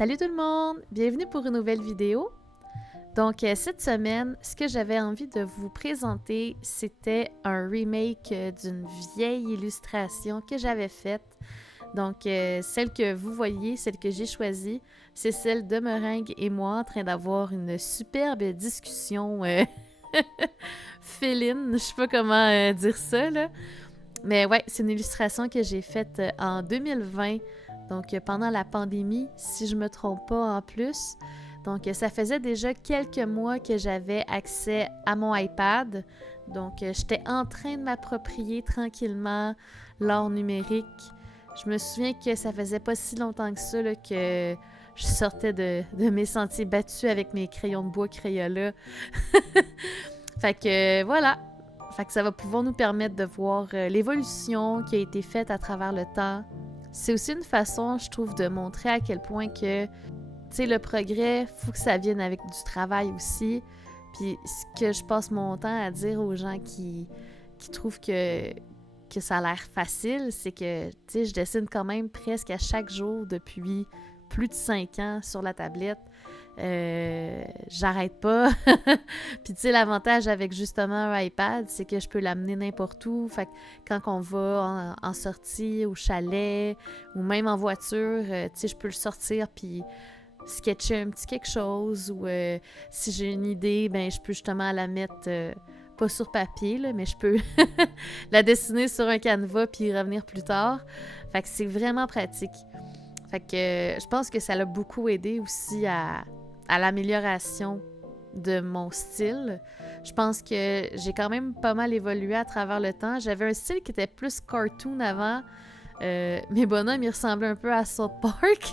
Salut tout le monde! Bienvenue pour une nouvelle vidéo. Donc, cette semaine, ce que j'avais envie de vous présenter, c'était un remake d'une vieille illustration que j'avais faite. Donc, celle que vous voyez, celle que j'ai choisie, c'est celle de Meringue et moi en train d'avoir une superbe discussion féline. Je sais pas comment dire ça, là. Mais ouais, c'est une illustration que j'ai faite en 2020, donc pendant la pandémie, si je me trompe pas en plus. Donc ça faisait déjà quelques mois que j'avais accès à mon iPad. Donc j'étais en train de m'approprier tranquillement l'art numérique. Je me souviens que ça faisait pas si longtemps que ça là, que je sortais de mes sentiers battus avec mes crayons de bois Crayola. Fait que voilà. Fait que ça va pouvoir nous permettre de voir l'évolution qui a été faite à travers le temps. C'est aussi une façon, je trouve, de montrer à quel point que, tu sais, le progrès, faut que ça vienne avec du travail aussi. Puis ce que je passe mon temps à dire aux gens qui trouvent que ça a l'air facile, c'est que, tu sais, je dessine quand même presque à chaque jour depuis plus de 5 ans sur la tablette. J'arrête pas. Puis tu sais, l'avantage avec justement un iPad, c'est que je peux l'amener n'importe où. Fait que quand on va en sortie, au chalet, ou même en voiture, tu sais, je peux le sortir puis sketcher un petit quelque chose. Ou si j'ai une idée, ben je peux justement la mettre pas sur papier, là, mais je peux la dessiner sur un canevas puis y revenir plus tard. Fait que c'est vraiment pratique. Fait que je pense que ça l'a beaucoup aidé aussi à l'amélioration de mon style. Je pense que j'ai quand même pas mal évolué à travers le temps. J'avais un style qui était plus cartoon avant. Mes bonhommes, ils ressemblaient un peu à South Park.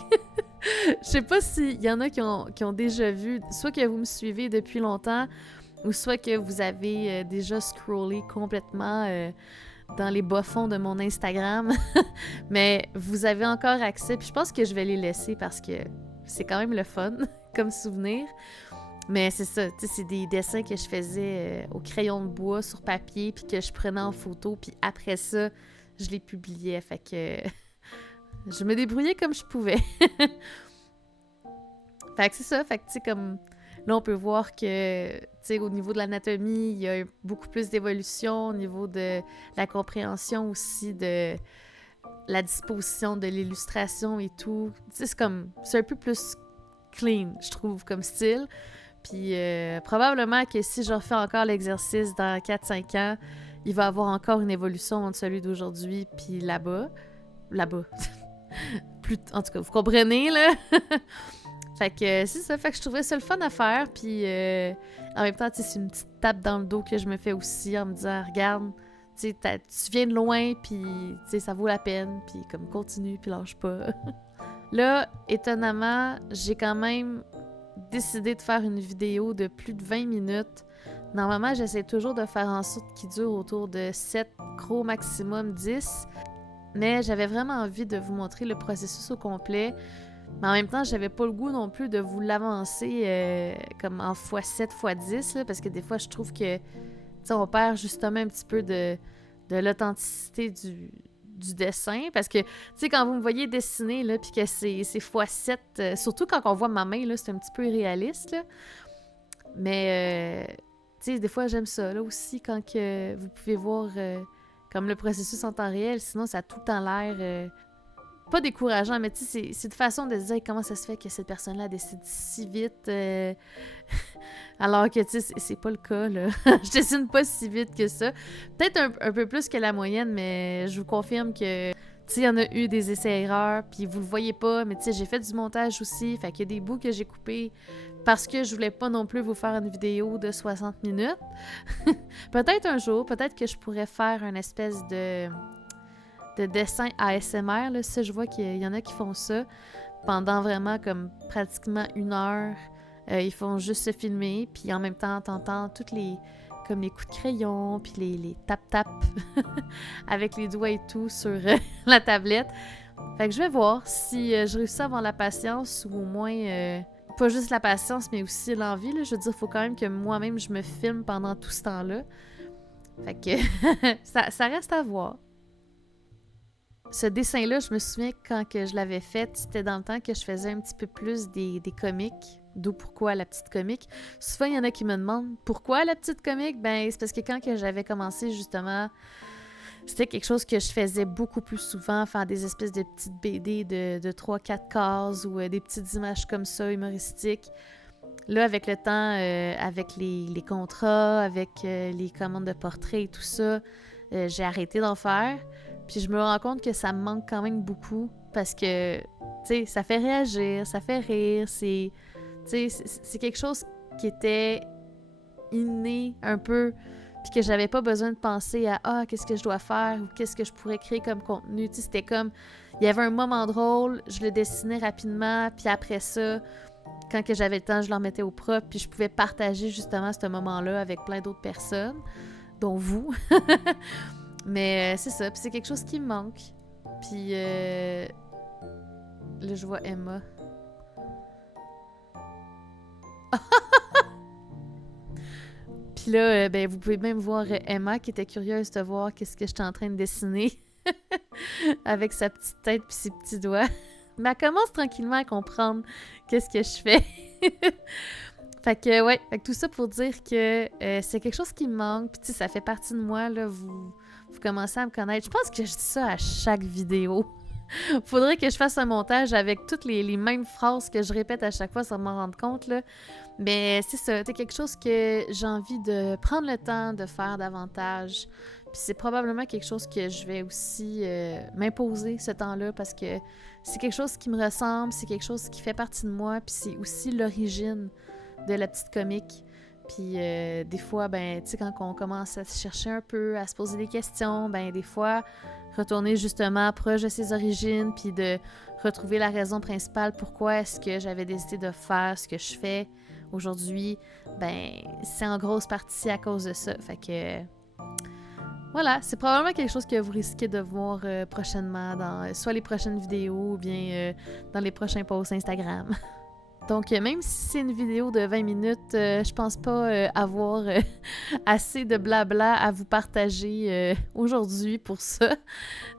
Je sais pas s'il y en a qui ont déjà vu, soit que vous me suivez depuis longtemps, ou soit que vous avez déjà scrollé complètement dans les bas-fonds de mon Instagram. Mais vous avez encore accès, puis je pense que je vais les laisser parce que c'est quand même le fun comme souvenir. Mais c'est ça, tu sais, c'est des dessins que je faisais au crayon de bois sur papier, puis que je prenais en photo, puis après ça, je les publiais. Fait que je me débrouillais comme je pouvais. Fait que c'est ça, fait que tu sais, comme là, on peut voir que, tu sais, au niveau de l'anatomie, il y a beaucoup plus d'évolution, au niveau de la compréhension aussi de la disposition de l'illustration et tout. Tu sais, c'est un peu plus clean, je trouve, comme style. Puis probablement que si je refais encore l'exercice dans 4-5 ans, il va y avoir encore une évolution entre celui d'aujourd'hui puis là-bas. Là-bas. En tout cas, vous comprenez, là? Fait que c'est ça, fait que je trouvais ça le fun à faire, puis en même temps, tu sais, c'est une petite tape dans le dos que je me fais aussi en me disant, regarde, tu sais, tu viens de loin, puis tu sais, ça vaut la peine, puis comme continue, puis lâche pas. Là, étonnamment, j'ai quand même décidé de faire une vidéo de plus de 20 minutes. Normalement, j'essaie toujours de faire en sorte qu'il dure autour de 7, gros maximum 10, mais j'avais vraiment envie de vous montrer le processus au complet. Mais en même temps, j'avais pas le goût non plus de vous l'avancer comme en x7, x10, là, parce que des fois, je trouve que on perd justement un petit peu de l'authenticité du dessin. Parce que, tu sais, quand vous me voyez dessiner, là, puis que c'est x7, surtout quand on voit ma main, là, c'est un petit peu irréaliste, là. Mais, tu sais, des fois, j'aime ça, là, aussi, quand que vous pouvez voir comme le processus en temps réel. Sinon, ça a tout le temps l'air... pas décourageant, mais tu sais, c'est une façon de se dire comment ça se fait que cette personne-là décide si vite, alors que, tu sais, c'est pas le cas, là. Je dessine pas si vite que ça. Peut-être un peu plus que la moyenne, mais je vous confirme que, tu sais, il y en a eu des essais-erreurs, puis vous le voyez pas, mais tu sais, j'ai fait du montage aussi, fait qu'il y a des bouts que j'ai coupés parce que je voulais pas non plus vous faire une vidéo de 60 minutes. Peut-être un jour, peut-être que je pourrais faire une espèce de dessin ASMR, là. Ça, je vois qu'il y en a qui font ça pendant vraiment comme pratiquement 1 heure. Ils font juste se filmer, puis en même temps, t'entends toutes comme les coups de crayon, puis les tap-tap avec les doigts et tout sur la tablette. Fait que je vais voir si je réussis à avoir la patience, ou au moins, pas juste la patience, mais aussi l'envie, là. Je veux dire, il faut quand même que moi-même, je me filme pendant tout ce temps-là. Fait que ça reste à voir. ce dessin-là, je me souviens quand que je l'avais fait, c'était dans le temps que je faisais un petit peu plus des comiques. D'où pourquoi la petite comique. Souvent, il y en a qui me demandent pourquoi la petite comique? Ben, c'est parce que quand que j'avais commencé, justement, c'était quelque chose que je faisais beaucoup plus souvent, faire des espèces de petites BD de 3-4 cases ou des petites images comme ça, humoristiques. Là, avec le temps, avec les contrats, avec les commandes de portraits et tout ça, j'ai arrêté d'en faire. Puis je me rends compte que ça me manque quand même beaucoup parce que, tu sais, ça fait réagir, ça fait rire, c'est quelque chose qui était inné un peu, puis que j'avais pas besoin de penser à « Ah, qu'est-ce que je dois faire? » ou « Qu'est-ce que je pourrais créer comme contenu? » Tu sais, c'était comme, il y avait un moment drôle, je le dessinais rapidement, puis après ça, quand que j'avais le temps, je le remettais au propre, puis je pouvais partager justement ce moment-là avec plein d'autres personnes, dont vous. Mais c'est ça, puis c'est quelque chose qui me manque. Puis là, je vois Emma. Puis là, ben, vous pouvez même voir Emma qui était curieuse de voir qu'est-ce que j'étais en train de dessiner avec sa petite tête puis ses petits doigts. Mais elle commence tranquillement à comprendre qu'est-ce que je fais. Fait que, ouais, fait que tout ça pour dire que c'est quelque chose qui me manque. Puis, tu sais, ça fait partie de moi, là. Vous commencez à me connaître. Je pense que je dis ça à chaque vidéo. Faudrait que je fasse un montage avec toutes les mêmes phrases que je répète à chaque fois sans m'en rendre compte, là. Mais c'est ça, c'est quelque chose que j'ai envie de prendre le temps de faire davantage. Puis c'est probablement quelque chose que je vais aussi m'imposer ce temps-là parce que c'est quelque chose qui me ressemble, c'est quelque chose qui fait partie de moi, puis c'est aussi l'origine de la petite comique. Puis des fois, ben, tu sais, quand on commence à se chercher un peu, à se poser des questions, ben, des fois, retourner justement proche de ses origines, puis de retrouver la raison principale pourquoi est-ce que j'avais décidé de faire ce que je fais aujourd'hui, ben, c'est en grosse partie à cause de ça. Fait que, voilà, c'est probablement quelque chose que vous risquez de voir prochainement dans soit les prochaines vidéos ou bien dans les prochains posts Instagram. Donc, même si c'est une vidéo de 20 minutes, je pense pas avoir assez de blabla à vous partager aujourd'hui pour ça.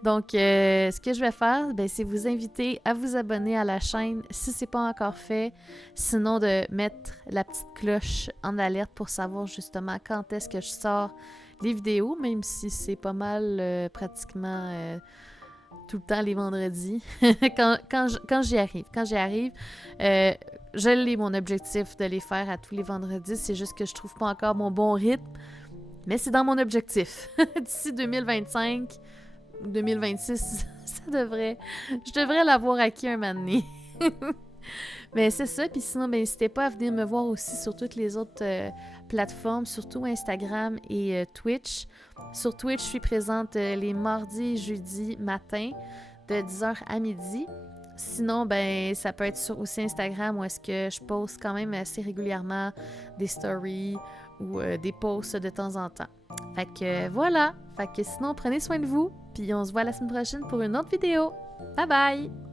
Donc, ce que je vais faire, ben, c'est vous inviter à vous abonner à la chaîne si c'est pas encore fait. Sinon, de mettre la petite cloche en alerte pour savoir justement quand est-ce que je sors les vidéos, même si c'est pas mal pratiquement tout le temps les vendredis. quand j'y arrive. Je l'ai mon objectif de les faire à tous les vendredis. C'est juste que je trouve pas encore mon bon rythme. Mais c'est dans mon objectif. D'ici 2025 ou 2026, je devrais l'avoir acquis un moment donné. Mais c'est ça. Puis sinon, ben, n'hésitez pas à venir me voir aussi sur toutes les autres plateformes, surtout Instagram et Twitch. Sur Twitch, je suis présente les mardis et jeudis matin de 10h à midi. Sinon, ben, ça peut être sur aussi Instagram où est-ce que je poste quand même assez régulièrement des stories ou des posts de temps en temps. Fait que voilà. Fait que sinon, prenez soin de vous. Puis on se voit la semaine prochaine pour une autre vidéo. Bye bye!